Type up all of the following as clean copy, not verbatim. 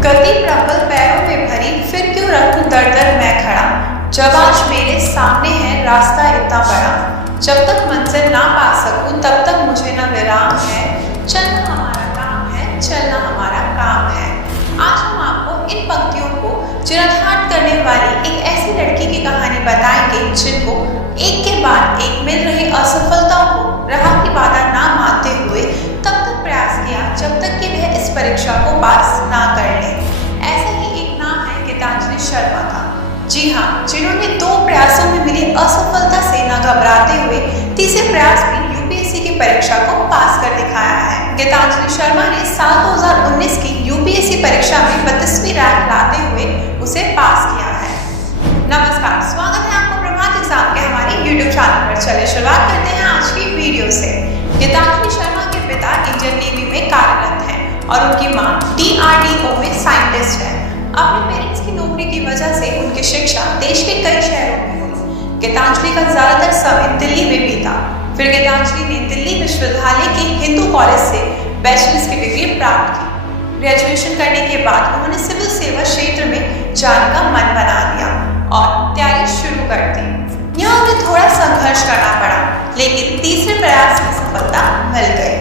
गति प्रबल पैरों में भरी, फिर क्यों रखूं दर दर मैं खड़ा। जब आज मेरे सामने है रास्ता इतना बड़ा, जब तक मंजिल ना पा सकूं तब तक मुझे ना विराम है। चलना हमारा काम है, चलना हमारा काम है। आज हम आपको इन पंक्तियों को चिरस्थापित करने वाली एक ऐसी लड़की की कहानी बताएंगे जिनको एक के बाद एक मिल रही असफलताओं को राह की बाधा ना मानते हुए तब तक प्रयास किया जब तक कि वह इस परीक्षा को पास ना कर ले। ऐसा ही एक नाम है गीतांजलि शर्मा का। जी हाँ, जिन्होंने 2 प्रयासों में मिली असफलता से न घबराते हुए तीसरे प्रयास में यूपीएससी की परीक्षा को पास कर दिखाया है। गीतांजलि शर्मा ने साल 2019 की यूपीएससी परीक्षा में 32वीं रैंक लाते हुए उसे पास किया है। नमस्कार, स्वागत है आपको प्रभात एग्जाम के हमारे यूट्यूब चैनल पर। चलिए शुरुआत करते हैं आज की वीडियो से। गीतांजलि शर्मा के पिता इंडियन नेवी में कार्यरत हैं और उनकी मां DRDO में साइंटिस्ट है। अपने पेरेंट्स की नौकरी की वजह से उनकी शिक्षा देश के कई शहरों में हुई। गीतांजलि का ज्यादातर समय दिल्ली में बीता। फिर गीतांजलि ने दिल्ली विश्वविद्यालय के हिंदू कॉलेज से बैचलर्स की डिग्री प्राप्त की। ग्रेजुएशन करने के बाद उन्होंने सिविल सेवा क्षेत्र में जाने का मन बना लिया और तैयारी शुरू कर दी। यहाँ उन्हें थोड़ा संघर्ष करना पड़ा, लेकिन तीसरे प्रयास में सफलता मिल गई।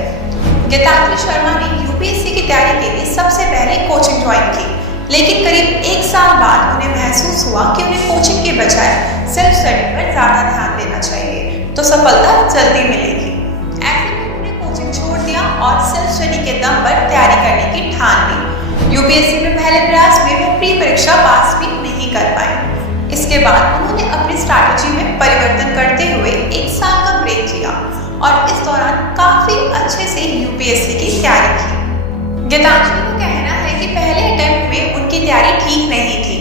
गीतांजलि शर्मा ने यूपीएससी की तैयारी के लिए सबसे पहले कोचिंग ज्वाइन की, लेकिन करीब 1 साल बाद उन्हें महसूस हुआ कि उन्हें कोचिंग के बजाय सेल्फ स्टडी पर ज्यादा ध्यान देना चाहिए, तो सफलता जल्दी मिलेगी। ऐसे में उन्होंने कोचिंग छोड़ दिया और सेल्फ स्टडी के दम पर तैयारी करने की ठान ली। यूपीएससी में पहले प्रयास में वे प्री परीक्षा पास भी नहीं कर पाए। इसके बाद उन्होंने अपनी स्ट्रैटेजी में परिवर्तन करते हुए 1 साल का ब्रेक लिया और इस दौरान काफी अच्छे से यूपीएससी की तैयारी की। गीतांजलि का कहना है कि पहले अटेम्प्ट में उनकी तैयारी ठीक नहीं थी।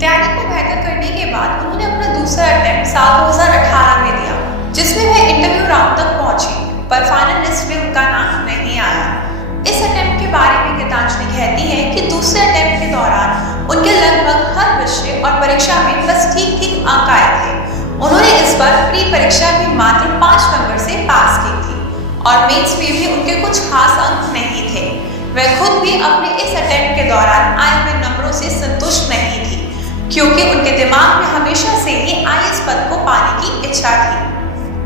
तैयारी को बेहतर करने के बाद उन्होंने अपना दूसरा अटेम्प्ट साल 2018 में दिया, जिसमें वह इंटरव्यू राउंड तक पहुंची, पर फाइनल लिस्ट में उनका नाम नहीं आया। इस अटेम्प्ट के बारे में गीतांजलि कहती है कि दूसरे अटेम्प्ट के दौरान उनके लगभग हर विषय और परीक्षा में बस ठीक अंक आए थे। उन्होंने इस बार प्री परीक्षा भी मात्र 5 नंबर से पास की थी और मेंस में भी उनके कुछ खास अंक नहीं थे। वह खुद भी अपने इस अटेम्प्ट के दौरान आए हुए नंबरों से संतुष्ट नहीं थी, क्योंकि उनके दिमाग में हमेशा से ही IAS पद को पाने की इच्छा थी।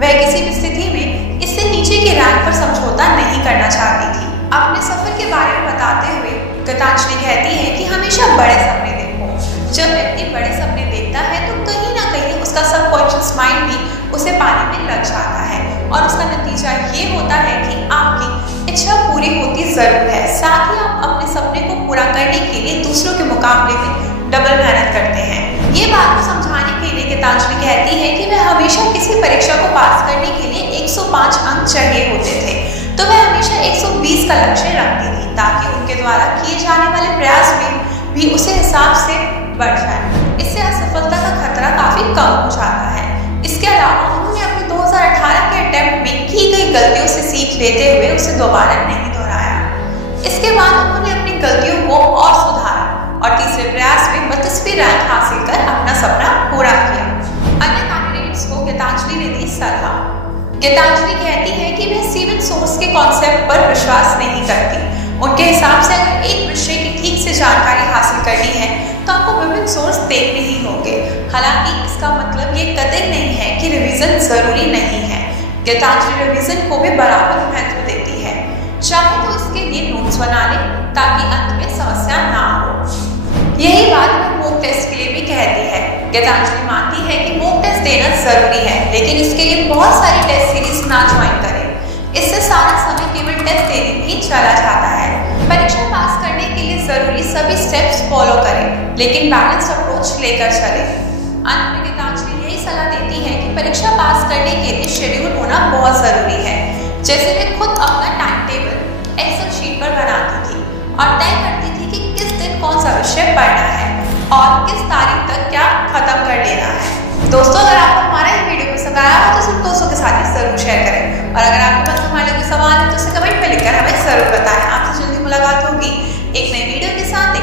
वह किसी भी स्थिति में इससे नीचे के रैंक पर समझौता नहीं करना चाहती थी। अपने सफर के बारे में बताते हुए गीतांजलि कहती है कि हमेशा बड़े सपने देखो। जब व्यक्ति बड़े सपने देखता है तो कहीं ना कहीं उसका सबकॉन्शियस माइंड भी उसे पाने में लग जाता है और उसका नतीजा ये होता है कि आपकी इच्छा पूरी होती जरूर है, साथ ही आप अपने सपने को पूरा करने के लिए दूसरों के मुकाबले में डबल मेहनत करते हैं। ये बात को समझाने के लिए गीतांजलि कहती है कि वह हमेशा किसी परीक्षा को पास करने के लिए 105 अंक चाहिए होते थे, तो वह हमेशा 120 का लक्ष्य रखती थी, ताकि उनके द्वारा किए जाने वाले प्रयास में भी उसे हिसाब से बढ़ जाए। इससे असफलता का खतरा काफी कम हो जाता है। इसके अलावा उन्होंने अपने 2018 के अटेम्प्ट में की गई गलतियों से सीख लेते हुए उसे दोबारा नहीं दोहराया। इसके बाद उन्होंने अपनी गलतियों को और सुधारा और तीसरे प्रयास में 32वीं रैंक हासिल कर अपना सपना पूरा किया। अन्य कैंडिडेट्स को गीतांजलि ने दी सलाह। गीतांजलि कहती है कि वह सीमित सोर्स के कॉन्सेप्ट पर विश्वास नहीं करती। उनके हिसाब से अगर एक विषय की ठीक से जानकारी हासिल करनी है तो आपको विभिन्न सोर्स देखने ही होंगे। हालांकि इसका मतलब ये कतई नहीं है कि रिवीजन जरूरी नहीं है। गीतांजलि रिवीजन को भी बराबर महत्व देती है। चाहे तो इसके लिए नोट्स बना ले ताकि अंत में समस्या ना हो। यही बात वह मॉक टेस्ट के लिए भी कहती है। गीतांजलि मानती है कि मॉक टेस्ट देना जरूरी है, लेकिन इसके लिए बहुत सारी टेस्ट सीरीज ना ज्वाइन करें। इससे सारा समय केवल टेस्ट देने में ही चला जाता है। परीक्षा पास करने के लिए जरूरी सभी स्टेप्स फॉलो करें, लेकिन बैलेंस अप्रोच लेकर चलें। अंत में गीतांजलि यही सलाह देती है कि परीक्षा पास करने के लिए शेड्यूल होना बहुत जरूरी है। जैसे वे खुद अपना टाइम टेबल एक्सेल शीट पर बनाती थी और तय करती थी कि किस दिन कौन सा विषय पढ़ना है और किस तारीख तक क्या खत्म कर लेना है। दोस्तों, अगर आपको हमारा ये वीडियो पसंद आया हो तो सिर्फ दोस्तों के साथ ही जरूर शेयर करें और अगर आपके पास हमारे कोई सवाल है तो उसे कमेंट में लिखकर हमें जरूर बताएं। आपसे जल्दी मुलाकात होगी एक नई वीडियो के साथ।